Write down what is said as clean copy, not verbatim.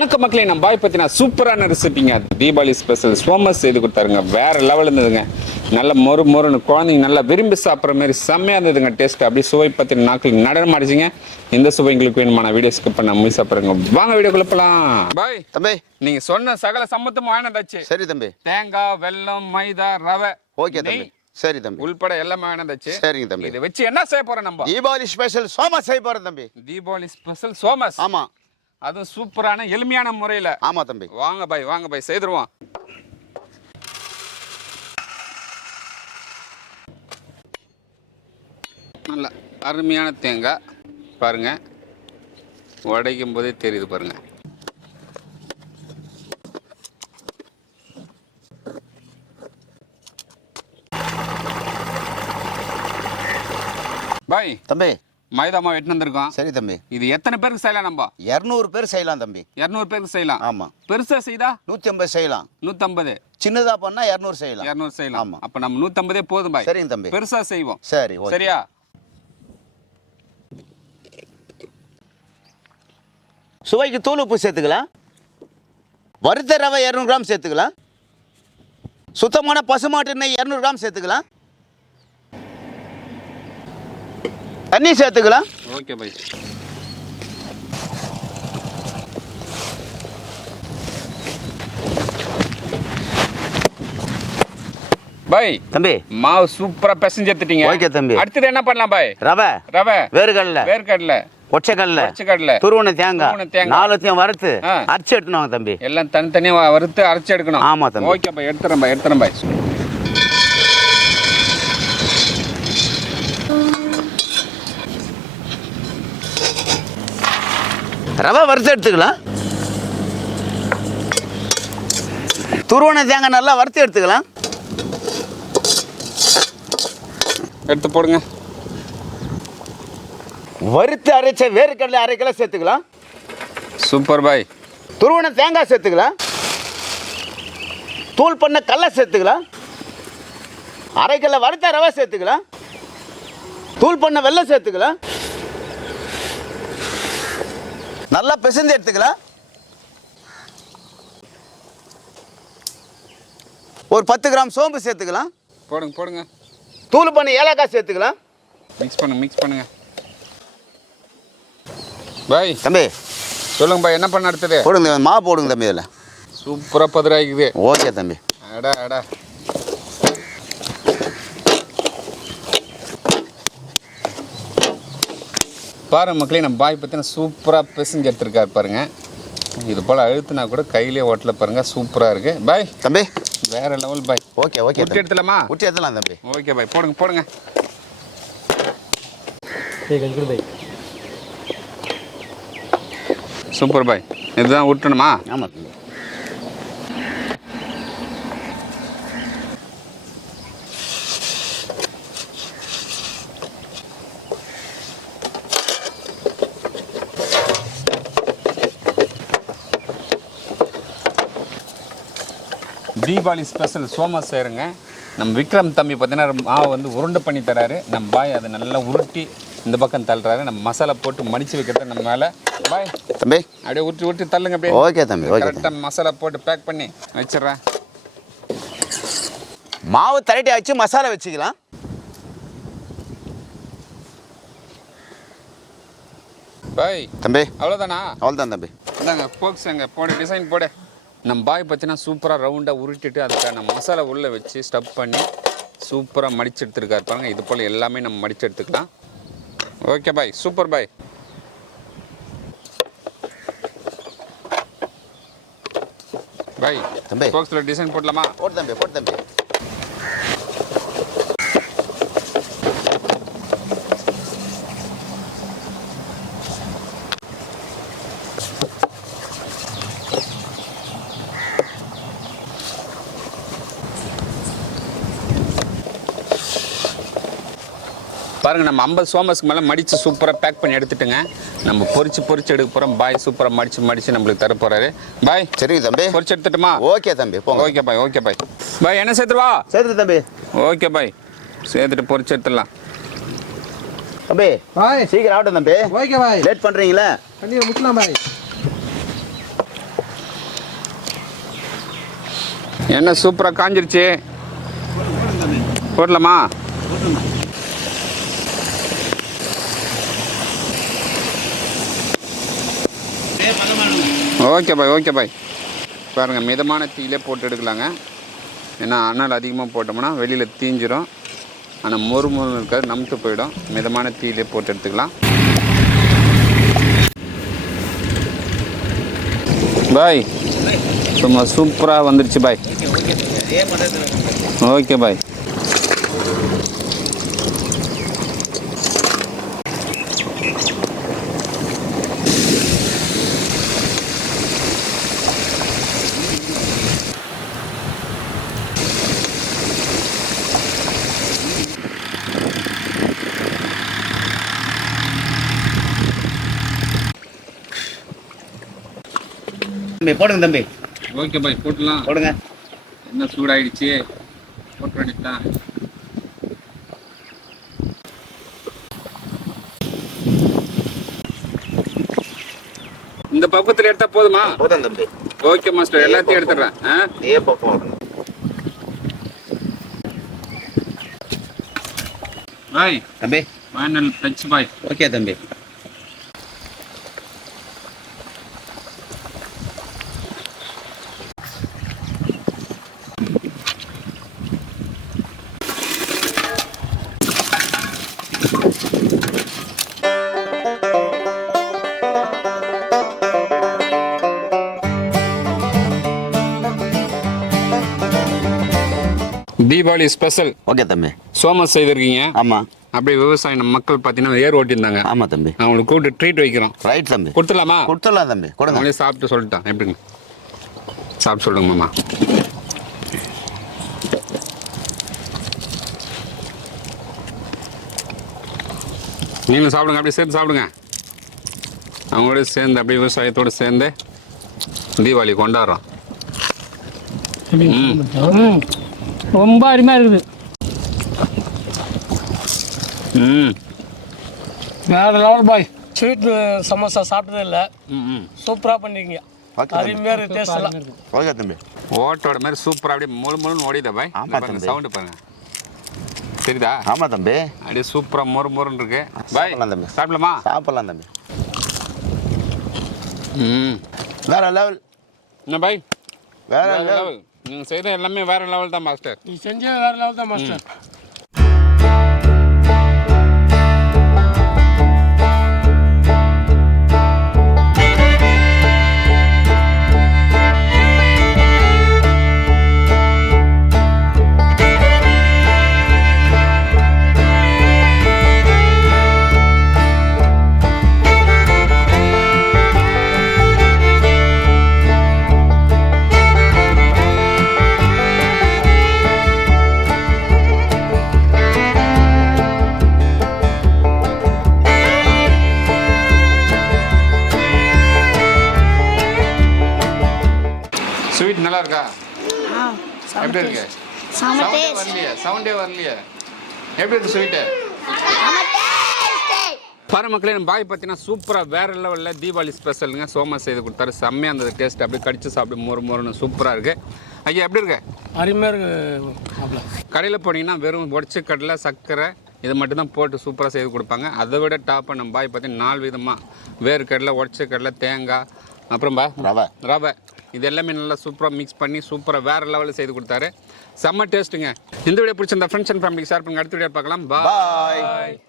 வணக்கம் மக்களே, நம்ம பாய் பத்தினா சூப்பரான ரெசிபிங்க. தீபாவளி ஸ்பெஷல் சோமஸ் செய்து கொடுத்தாருங்க. வேற லெவல் இருந்ததுங்க. நல்ல மொறுன்னு குழந்தைங்க நல்லா விரும்பி சாப்பிட்ற மாதிரி செம்மையா இருந்ததுங்க. டேஸ்ட் அப்படியே சுவை பத்தின நாட்கள் நடனம் ஆடிச்சிங்க. இந்த சுவை எங்களுக்கு வேணுமான வீடியோ ஸ்கிப் பண்ண முயற்சி சாப்பிடுங்க. வாங்க வீடியோக்குள்ள போலாம். பாய் தம்பி, நீங்க சொன்ன சகல சம்மத்தமும் வாங்கினதாச்சு. சரி தம்பி. தேங்காய், வெல்லம், மைதா, ரவை, ஓகே தம்பி. சரி தம்பி. உள்பட எல்லாமே வாங்கினதாச்சு. சரிங்க தம்பி. இதை வச்சு என்ன செய்ய போறோம்? நம்ம தீபாவளி ஸ்பெஷல் சோமஸ் செய்ய போறோம் தம்பி. தீபாவளி ஸ்பெஷல் சோமஸ். ஆமா, அதுவும் சூப்பரான எளிமையான முறையில். ஆமா தம்பி. வாங்க பாய் செய்துருவோம். நல்ல அருமையான தேங்காய் பாருங்க, உடைக்கும் போதே தெரியுது பாருங்க. பாய் தம்பி, மைதா மாவு எட்டு வந்திருக்கோம். சரி தம்பி. இது எத்தனை பேருக்கு செய்யலாம்? நம்ம 200 பேர் செய்யலாம் தம்பி. 200 பேருக்கு செய்யலாம். ஆமா. பெருசா செய்தா 150 செய்யலாம். 150. சின்னதா பண்ணா 200 செய்யலாம். 200 செய்யலாம். ஆமா. அப்ப நம்ம 150 போதும் பாய். சரிங்க தம்பி. பெருசா செய்வோம். சரி, சரியா? சுவைக்கு தூள் உப்பு சேர்த்துக்கலாம். வறுத்த ரவை 200 கிராம் சேர்த்துக்கலாம். சுத்தமான பசுமாட்டு எண்ணெய் 200 கிராம் சேர்த்துக்கலாம். தண்ணி சேர்த்துக்கலாம். Okay bye. பாய் தம்பி, மாவு சூப்பரா பிசைஞ்சு எடுத்துட்டீங்க. ஓகே தம்பி. அடுத்து என்ன பண்ணலாம் பாய்? ரவை, வேர்க்கடலை, ஒச்சக்கடலை, துருவன தேங்காய், நாலுத்தையும் வறுத்து அரைச்சு எடுத்துனோங்க தம்பி. எல்லாம் தனித்தனியா வறுத்து அரைச்சு எடுக்கணும். ஆமா தம்பி. ஓகே பாய், எடுத்துறேன் பாய். ரவை வறுத்து எடுத்துக்கலாம். துருவன தேங்காய் நல்லா வறுத்து எடுத்துக்கலாம். எடுத்து போடுங்க. வறுத்து அரைச்ச வேர்க்கடலை 1/2 கிலோ சேர்த்துக்கலாம். சூப்பர் பாய். துருவன தேங்காய் சேர்த்துக்கலாம். தூள் பண்ண கடலை சேர்த்துக்கலாம். 1/2 கிலோ வறுத்த ரவை சேர்த்துக்கலாம். தூள் பண்ண வெல்லம் சேர்த்துக்கலாம். நல்லா பிசைஞ்சு எடுத்துக்கலாம். ஒரு 10 கிராம் சோம்பு சேர்த்துக்கலாம். போடுங்க. தூள் பண்ண ஏலக்காய் சேர்த்துக்கலாம். மிக்ஸ் பண்ணுங்க பாய். தம்பி சொல்லுங்க பாய், என்ன பண்ண அடுத்தது? போடுங்க, மாவு போடுங்க தம்பி. இதில் சூப்பரா பதறாக்குது. ஓகே தம்பி. அடா பாருங்க மக்களே, நம்ம பாய் பற்றின சூப்பராக பிசைஞ்சு எடுத்துருக்காரு பாருங்க. இது போல் அழுத்துனா கூட கையிலே ஓட்டல பாருங்க. சூப்பராக இருக்கு பாய். தம்பி வேற லெவல் பாய். ஓகே. ஊற்றி எடுத்துலாமா? ஊற்றி எடுத்துலாம் தம்பி. ஓகே பாய், போடுங்க. சூப்பர் பாய். இதுதான் விட்டணுமா? ஆமாம் தம்பி. தீபாவளி ஸ்பெஷல் சோமஸ் செய்கிறங்க. நம்ம விக்ரம் தம்பி பார்த்தீங்கன்னா மாவு வந்து உருண்டை பண்ணி தராரு. நம்ம பாய் அதை நல்லா உருட்டி இந்த பக்கம் தள்ளுறாரு. நம்ம மசாலா போட்டு மடித்து வைக்கிறத நம்ம மேலே பாய் தம்பி அப்படியே உருட்டி தள்ளுங்க அப்படியே. ஓகே தம்பி. கரெக்டாக மசாலா போட்டு பேக் பண்ணி வச்சிட்றேன். மாவு தரட்டி வச்சு மசாலா வச்சுக்கலாம். பாய் தம்பி அவ்வளோதானா? அவ்வளோதான் தம்பி. இந்தாங்க போக்ஸ் எங்க போடு, டிசைன் போடு. நம்ம பாய் பார்த்தீங்கன்னா சூப்பராக ரவுண்டாக உருட்டிட்டு அதுக்கான மசாலா உள்ளே வச்சு ஸ்டப் பண்ணி சூப்பராக மடிச்சு எடுத்துருக்காரு பாருங்க. இது போல் எல்லாமே நம்ம மடிச்சு எடுத்துக்கலாம். ஓகே பாய், சூப்பர் பாய். பாய் தம்பி பாக்ஸில் டிசைன் போடலாமா? போடு தம்பி. பாருங்க, நம்ம 50 சோமஸ்க்கு மேலே மடித்து சூப்பராக பேக் பண்ணி எடுத்துட்டுங்க. நம்ம பொரிச்சு எடுக்க போகிறோம். பாய் சூப்பராக மடித்து நம்மளுக்கு தர போகிறாரு. பாய் சரிங்க தம்பி. பொரிச்சு எடுத்துட்டுமா? ஓகே தம்பி. Okay bye. பாய் என்ன சேர்த்துருவா? சேர்த்து தம்பி. ஓகே பாய், சேர்த்துட்டு பொரிச்சு எடுத்துடலாம். தம்பி பாய் சீக்கிரம் ஆகட்டும் தம்பி. Okay bye. லேட் பண்ணுறீங்களா? கண்டிப்பாக முட்டலாம் பாய். என்ன சூப்பராக காஞ்சிருச்சு. போடலாமா? Okay bye, okay bye. பாருங்கள், மிதமான தீயிலே போட்டு எடுக்கலாங்க. ஏன்னா அனல் அதிகமாக போட்டோம்னா வெளியில் தீஞ்சிரும். ஆனால் மொறு மொறு இருக்காது, நமுத்து போயிடும். மிதமான தீயிலே போட்டு எடுத்துக்கலாம். பாய் சும்மா சூப்பராக வந்துடுச்சு பாய். Okay bye. தம்பி போடுங்க தம்பி. ஓகே பாய், போட்டுலாம். போடுங்க. என்ன சூடாயிடுச்சு, போட்டு வேண்டியதான். இந்த பக்கத்தில் எடுத்தா போதுமா? போதும் தம்பி. ஓகே மாஸ்டர், எல்லாத்தையும் எடுத்துடுறேன். ஏ பக்கம் பாய் தம்பி. ஃபைனல் டச் பாய். ஓகே தம்பி. தீபாவளி ஸ்பெஷல். ஓகே தம்பி. சோமஸ் செய்திருக்கீங்க. ஆமாம். அப்படியே விவசாய நம்ம மக்கள் பார்த்தீங்கன்னா ஏர் ஓட்டியிருந்தாங்க. ஆமாம் தம்பி. அவங்களுக்கு கூப்பிட்டு ட்ரீட் வைக்கிறோம். ரைட் தம்பி. கொடுத்துடலாமா? கொடுத்துடலாம் தம்பி. கொடுங்க. அவங்களே சாப்பிட்டு சொல்லிட்டான். எப்படிங்க சாப்பிட்டு சொல்லுங்க மாமா. நீங்களும் சாப்பிடுங்க, அப்படியே சேர்ந்து சாப்பிடுங்க. அவங்களோட சேர்ந்து அப்படியே விவசாயத்தோடு சேர்ந்து தீபாவளி கொண்டாடுறோம். ரொம்ப அருமையாக இருக்குது. வேற லெவல் பாய். ஸ்வீட் சமோசா சாப்பிட்டதே இல்லை. சூப்பராக பண்ணிருக்கீங்க. அருமையாக இருக்குது டேஸ்ட் எல்லாம். ஓகே தம்பி. ஓட்டோட மாதிரி சூப்பராக அப்படியே முழு முழுன்னு ஓடிதா பாய். பாருங்க சவுண்டு பாருங்க, சரிதா? ஆமாம் தம்பி. அப்படியே சூப்பராக மொறு மொறுன்னு இருக்கு பாய். தம்பி சாப்பிடலாமா? சாப்பிடலாம் தம்பி. வேற லெவல். என்ன பாய்? வேற வேற லெவல். லெவல். நீங்கள் செய்த எல்லாமே வேற லெவல் தான் மாஸ்டர். நீ செஞ்ச வேற லெவல் தான் மாஸ்டர். ஸ்வீட் நல்லா இருக்கா? ஆ, எப்படி இருக்கு? செம சவுண்டே டேஸ்ட். வரலையே, சவுண்டே வரலையே. எப்படி இருக்கு ஸ்வீட்டு? செம டேஸ்ட். பாரு மக்களே, நம்ம பாய் பார்த்தீங்கன்னா சூப்பராக வேற லெவலில் தீபாவளி ஸ்பெஷலுங்க. சோமஸ் செய்து கொடுத்தாரு. செம்மையாக இருந்தது டேஸ்ட். அப்படியே கடிச்சு சாப்பிட்டு மொறு மொறுன்னு சூப்பராக இருக்குது. ஐயா எப்படி இருக்கு? அருமையாக இருக்குது. கடையில் போனீங்கன்னா வெறும் உடச்ச கடலை, சர்க்கரை இதை மட்டும்தான் போட்டு சூப்பராக செய்து கொடுப்பாங்க. அதை விட டாப்பாக நம்ம பாய் பார்த்தீங்கன்னா 4 விதமாக வேறு கடலை, உடச்ச கடலை, தேங்காய், அப்புறம் ரவை இது எல்லாமே நல்லா சூப்பராக மிக்ஸ் பண்ணி சூப்பராக வேறு லெவலில் செய்து கொடுத்தாரு. செம்ம டேஸ்ட்டுங்க. இந்த வீடியோ பிடிச்சிருந்தா ஃப்ரெண்ட்ஸ் அண்ட் ஃபேமிலிக்கு ஷேர் பண்ணுங்க. அடுத்த வீடியோ பார்க்கலாம். பாய்.